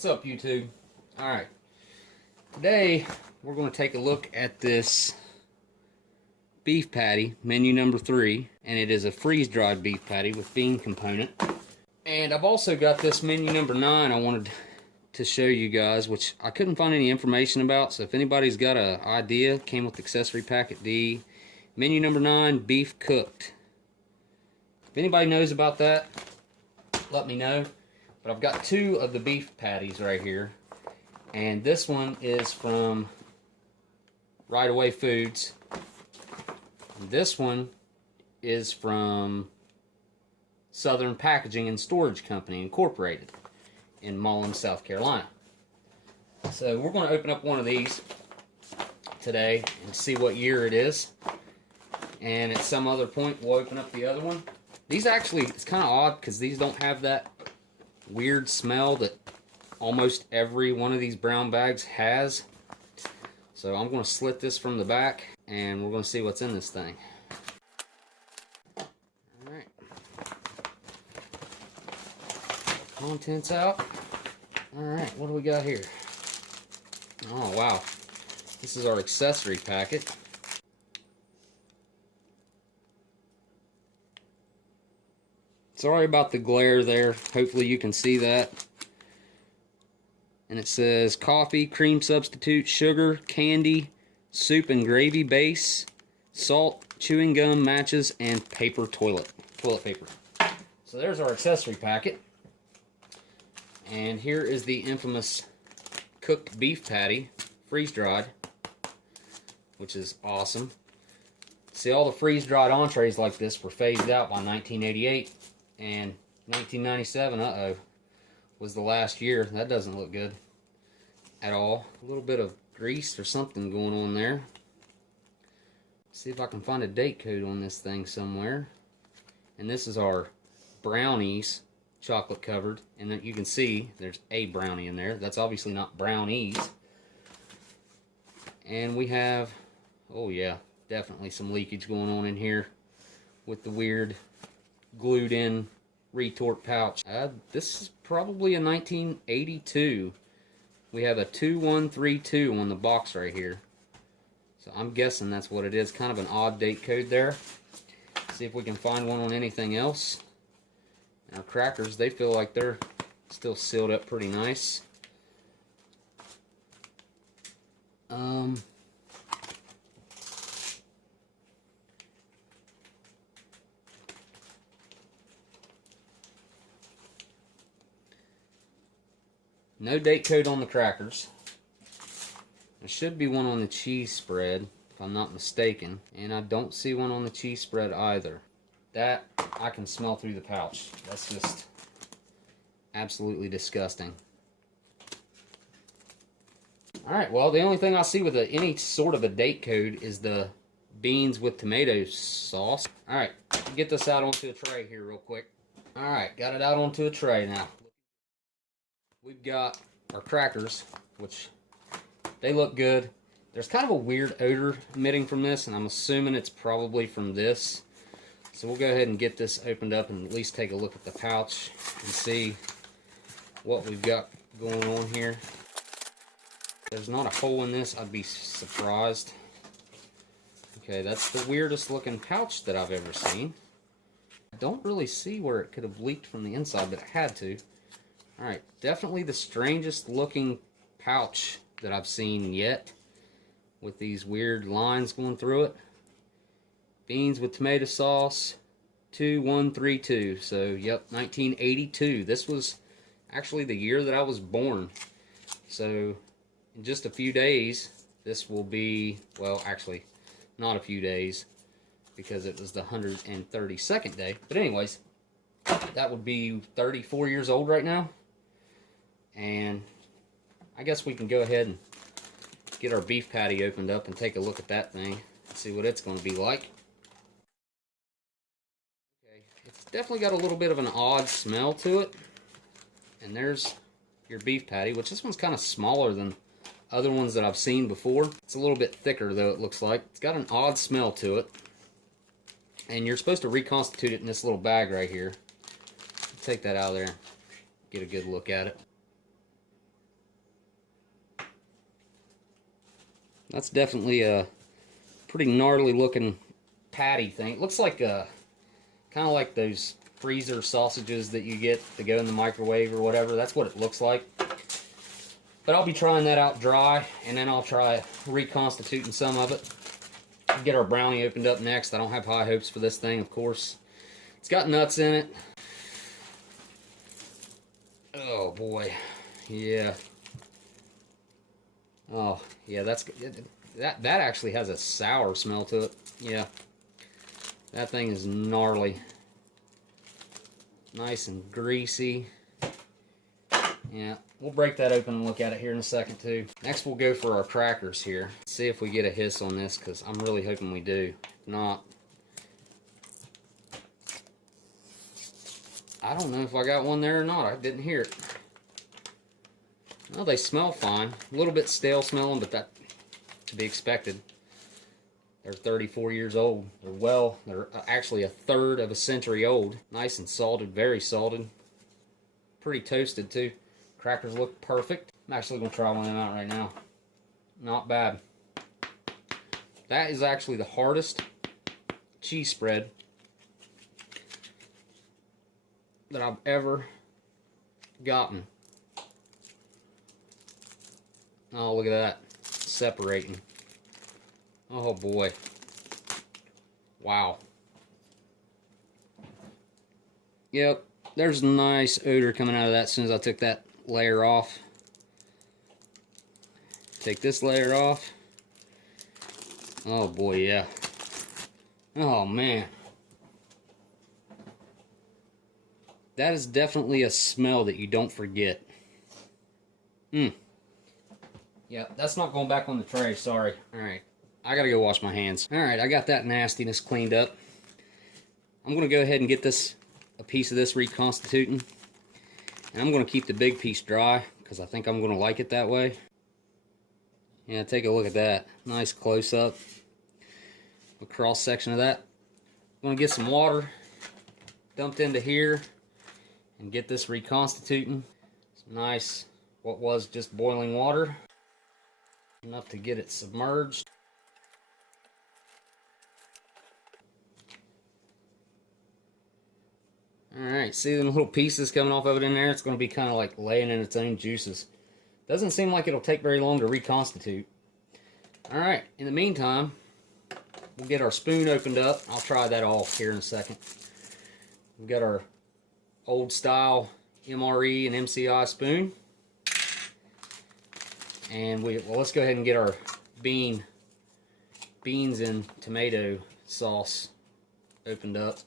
What's up, YouTube? Alright, today we're going to take a look at this beef patty, menu number 3, and it is a freeze-dried beef patty with bean component. And I've also got this menu number 9 I wanted to show you guys, which I couldn't find any information about, so if anybody's got an idea, came with accessory packet D. Menu number 9, beef cooked. If anybody knows about that, let me know. But I've got 2 of the beef patties right here, and this one is from Right Away Foods. And this one is from Southern Packaging and Storage Company Incorporated in Mullins, South Carolina. So we're going to open up one of these today and see what year it is, and at some other point we'll open up the other one. These actually, it's kind of odd because these don't have that weird smell that almost every one of these brown bags has. So I'm going to slit this from the back and we're going to see what's in this thing. Alright. Contents out. Alright, what do we got here? Oh wow. This is our accessory packet. Sorry about the glare there. Hopefully you can see that. And it says coffee, cream substitute, sugar, candy, soup and gravy base, salt, chewing gum, matches, and paper toilet paper. So there's our accessory packet. And here is the infamous cooked beef patty, freeze-dried, which is awesome. See, all the freeze-dried entrees like this were phased out by 1988. And 1997, uh-oh, was the last year. That doesn't look good at all. A little bit of grease or something going on there. See if I can find a date code on this thing somewhere. And this is our brownies, chocolate covered. And then you can see there's a brownie in there. That's obviously not brownies. And we have, oh yeah, definitely some leakage going on in here with the weird glued in retort pouch. This is probably a 1982. We have a 2132 on the box right here. So I'm guessing that's what it is. Kind of an odd date code there. See if we can find one on anything else. And our crackers, they feel like they're still sealed up pretty nice. No date code on the crackers. There should be one on the cheese spread, if I'm not mistaken. And I don't see one on the cheese spread either. That, I can smell through the pouch. That's just absolutely disgusting. Alright, well, the only thing I see with any sort of a date code is the beans with tomato sauce. Alright, get this out onto a tray here real quick. Alright, got it out onto a tray now. We've got our crackers, which they look good. There's kind of a weird odor emitting from this, and I'm assuming it's probably from this. So we'll go ahead and get this opened up and at least take a look at the pouch and see what we've got going on here. If there's not a hole in this, I'd be surprised. Okay, that's the weirdest looking pouch that I've ever seen. I don't really see where it could have leaked from the inside, but it had to. Alright, definitely the strangest looking pouch that I've seen yet, with these weird lines going through it. Beans with tomato sauce, 2132. So, yep, 1982. This was actually the year that I was born. So, in just a few days, this will be, well, actually, not a few days, because it was the 132nd day. But anyways, that would be 34 years old right now. And I guess we can go ahead and get our beef patty opened up and take a look at that thing and see what it's going to be like. Okay, it's definitely got a little bit of an odd smell to it. And there's your beef patty, which this one's kind of smaller than other ones that I've seen before. It's a little bit thicker though, it looks like. It's got an odd smell to it. And you're supposed to reconstitute it in this little bag right here. Take that out of there, get a good look at it. That's definitely a pretty gnarly looking patty thing. It looks like kind of like those freezer sausages that you get to go in the microwave or whatever. That's what it looks like. But I'll be trying that out dry, and then I'll try reconstituting some of it. Get our brownie opened up next. I don't have high hopes for this thing, of course. It's got nuts in it. Oh boy, yeah. Oh yeah, that actually has a sour smell to it. Yeah, that thing is gnarly. Nice and greasy. Yeah, we'll break that open and look at it here in a second too. Next we'll go for our crackers here. See if we get a hiss on this, because I'm really hoping we do. If not, I don't know if I got one there or not. I didn't hear it. Well, they smell fine. A little bit stale smelling, but that to be expected. They're 34 years old. They're actually a third of a century old. Nice and salted, very salted. Pretty toasted too. Crackers look perfect. I'm actually going to try one of them out right now. Not bad. That is actually the hardest cheese spread that I've ever gotten. Oh, look at that. Separating. Oh boy. Wow. Yep. There's a nice odor coming out of that as soon as I took that layer off. Take this layer off. Oh boy, yeah. Oh man. That is definitely a smell that you don't forget. Yeah, that's not going back on the tray, sorry. Alright, I gotta go wash my hands. Alright, I got that nastiness cleaned up. I'm gonna go ahead and get a piece of this reconstituting. And I'm going to keep the big piece dry, because I think I'm going to like it that way. Yeah, take a look at that. Nice close-up. A cross-section of that. I'm going to get some water dumped into here and get this reconstituting. Some nice, what was just boiling water. Enough to get it submerged. Alright, see the little pieces coming off of it in there? It's going to be kind of like laying in its own juices. Doesn't seem like it'll take very long to reconstitute. Alright, in the meantime, we'll get our spoon opened up. I'll try that off here in a second. We've got our old style MRE and MCI spoon. And let's go ahead and get our beans and tomato sauce opened up.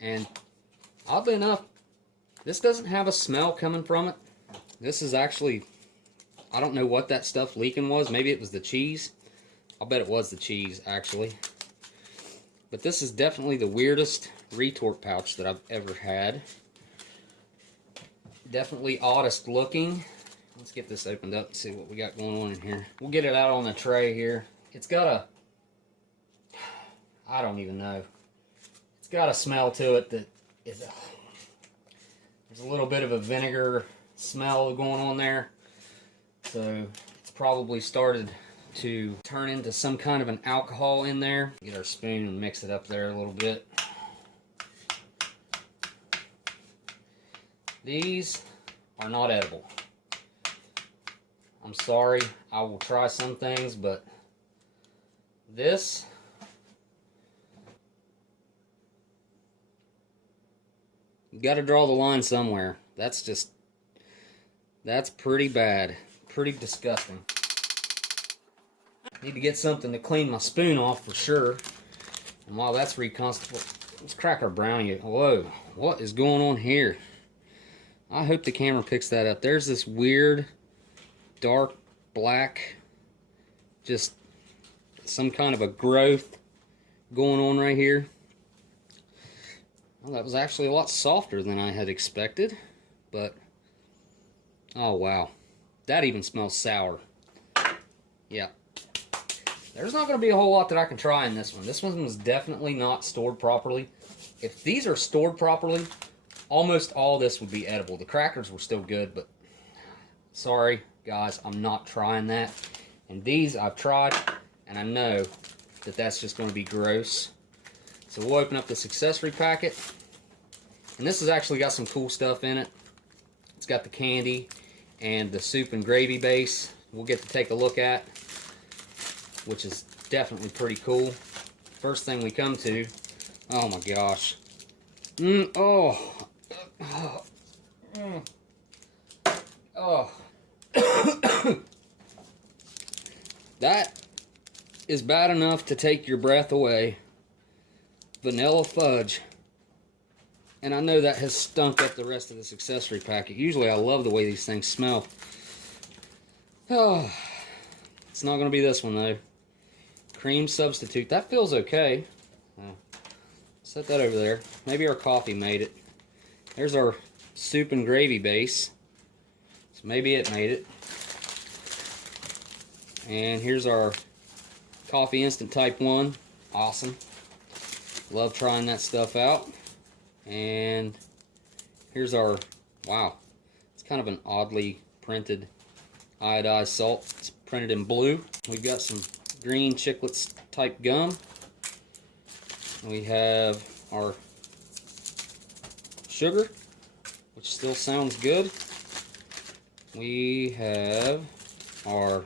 And oddly enough, this doesn't have a smell coming from it. This is actually, I don't know what that stuff leaking was. Maybe it was the cheese. I'll bet it was the cheese, actually. But this is definitely the weirdest retort pouch that I've ever had. Definitely oddest looking. Let's get this opened up and see what we got going on in here. We'll get it out on the tray here. It's got a, I don't even know. It's got a smell to it that is there's a little bit of a vinegar smell going on there. So it's probably started to turn into some kind of an alcohol in there. Get our spoon and mix it up there a little bit. These are not edible. I'm sorry, I will try some things, but this, you got to draw the line somewhere. That's pretty bad. Pretty disgusting. Need to get something to clean my spoon off for sure. And while that's reconstituted, let's crack our brownie. Whoa, what is going on here? I hope the camera picks that up. There's this weird dark black, just some kind of a growth going on right here. Well, that was actually a lot softer than I had expected, but oh wow, that even smells sour. Yeah, there's not going to be a whole lot that I can try in this one. This one was definitely not stored properly. If these are stored properly, almost all this would be edible. The crackers were still good, but sorry guys, I'm not trying that. And these I've tried, and I know that that's just going to be gross. So we'll open up this accessory packet. And this has actually got some cool stuff in it. It's got the candy and the soup and gravy base we'll get to take a look at, which is definitely pretty cool. First thing we come to, oh my gosh. That is bad enough to take your breath away. Vanilla fudge. And I know that has stunk up the rest of this accessory packet. Usually I love the way these things smell. Oh, it's not going to be this one though. Cream substitute. That feels okay. Set that over there. Maybe our coffee made it. There's our soup and gravy base. So maybe it made it. And here's our coffee instant type 1. Awesome. Love trying that stuff out. And here's our, wow, it's kind of an oddly printed iodized salt. It's printed in blue. We've got some green chiclets type gum. We have our sugar, which still sounds good. We have our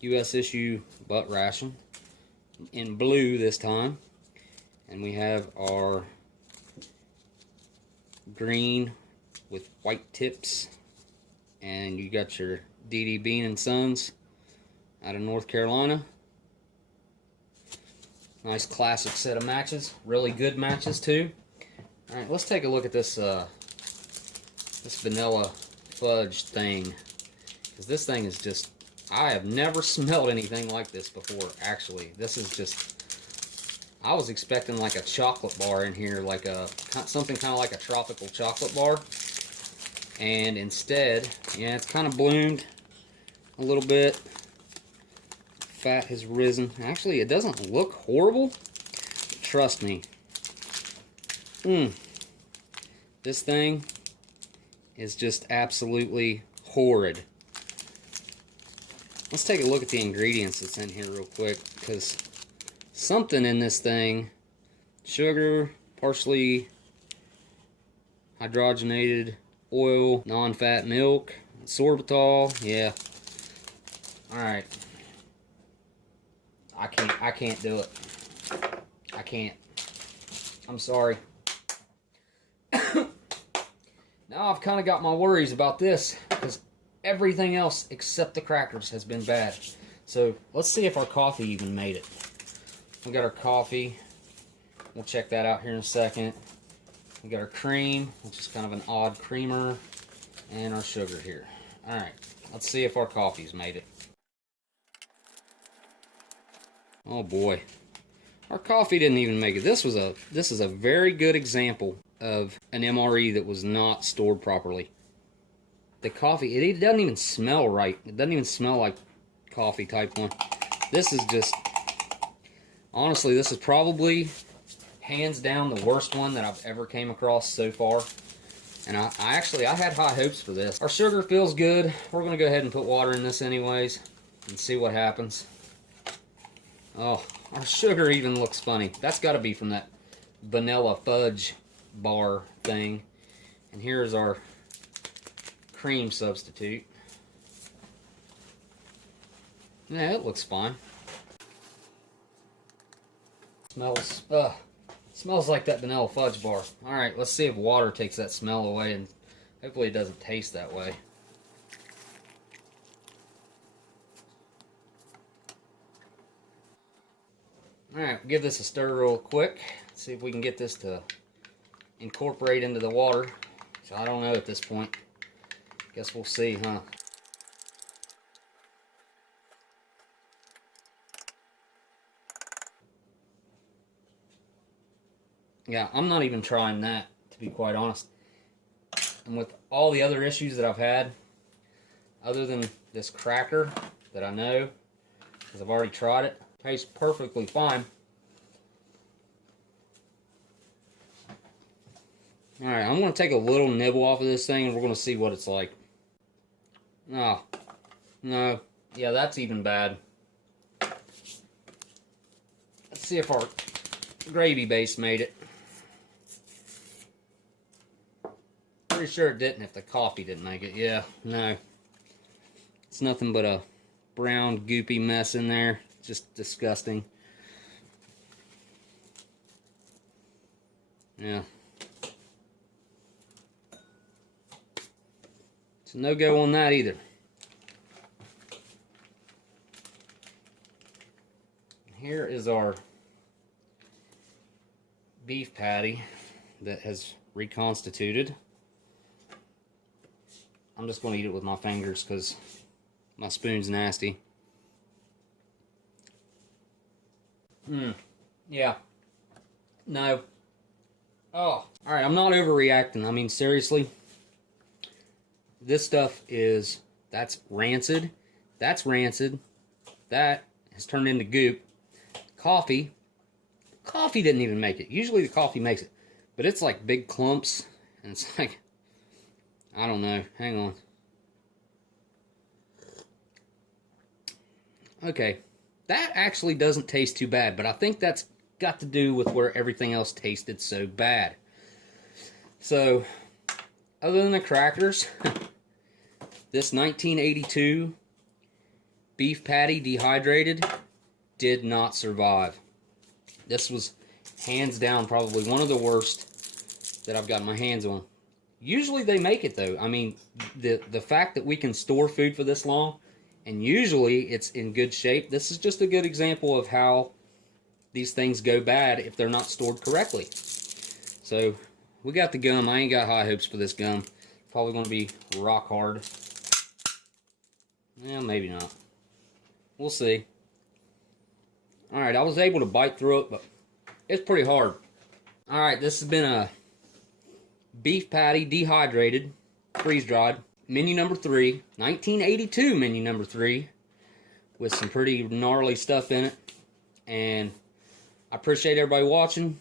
US issue butt ration in blue this time. And we have our green with white tips, and you got your DD Bean and Sons out of North Carolina. Nice classic set of matches, really good matches too. All right, let's take a look at this this vanilla fudge thing, because this thing is just, I have never smelled anything like this before. Actually, this is just, I was expecting like a chocolate bar in here, like a something kind of like a tropical chocolate bar, and instead, yeah, it's kind of bloomed a little bit. Fat has risen. Actually, it doesn't look horrible. Trust me. This thing is just absolutely horrid. Let's take a look at the ingredients that's in here real quick, because something in this thing, sugar, partially hydrogenated oil, non-fat milk, sorbitol, yeah. Alright. I can't do it. I can't. I'm sorry. Now I've kind of got my worries about this, because everything else except the crackers has been bad. So let's see if our coffee even made it. We got our coffee. We'll check that out here in a second. We got our cream, which is kind of an odd creamer, and our sugar here. Alright, let's see if our coffee's made it. Oh boy. Our coffee didn't even make it. This is a very good example of an MRE that was not stored properly. The coffee, it doesn't even smell right. It doesn't even smell like coffee type 1. This is just, honestly, this is probably hands down the worst one that I've ever came across so far. And I had high hopes for this. Our sugar feels good. We're going to go ahead and put water in this anyways and see what happens. Oh, our sugar even looks funny. That's got to be from that vanilla fudge bar thing. And here's our cream substitute. Yeah, it looks fine. Smells like that vanilla fudge bar. Alright, let's see if water takes that smell away, and hopefully it doesn't taste that way. Alright, give this a stir real quick. See if we can get this to incorporate into the water. So I don't know at this point. Guess we'll see, huh? Yeah, I'm not even trying that, to be quite honest. And with all the other issues that I've had, other than this cracker that I know, because I've already tried it, tastes perfectly fine. Alright, I'm going to take a little nibble off of this thing, and we're going to see what it's like. Oh, no, Yeah, that's even bad. Let's see if our gravy base made it. Pretty sure it didn't if the coffee didn't make it. Yeah, no. It's nothing but a brown, goopy mess in there. Just disgusting. Yeah. It's a no-go on that either. Here is our beef patty that has reconstituted. I'm just going to eat it with my fingers because my spoon's nasty. Yeah. No. Oh. Alright, I'm not overreacting. I mean, seriously. This stuff is, that's rancid. That's rancid. That has turned into goop. Coffee didn't even make it. Usually the coffee makes it. But it's like big clumps. And it's like, I don't know. Hang on. Okay. That actually doesn't taste too bad. But I think that's got to do with where everything else tasted so bad. So, other than the crackers, this 1982 beef patty dehydrated did not survive. This was hands down probably one of the worst that I've got my hands on. Usually they make it though. I mean, the fact that we can store food for this long, and usually it's in good shape. This is just a good example of how these things go bad if they're not stored correctly. So, we got the gum. I ain't got high hopes for this gum. Probably going to be rock hard. Yeah, maybe not. We'll see. Alright, I was able to bite through it, but it's pretty hard. Alright, this has been a beef patty dehydrated, freeze-dried. Menu number 3, 1982 menu number 3, with some pretty gnarly stuff in it. And I appreciate everybody watching.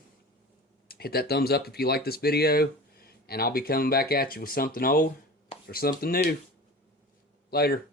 Hit that thumbs up if you like this video. And I'll be coming back at you with something old or something new. Later.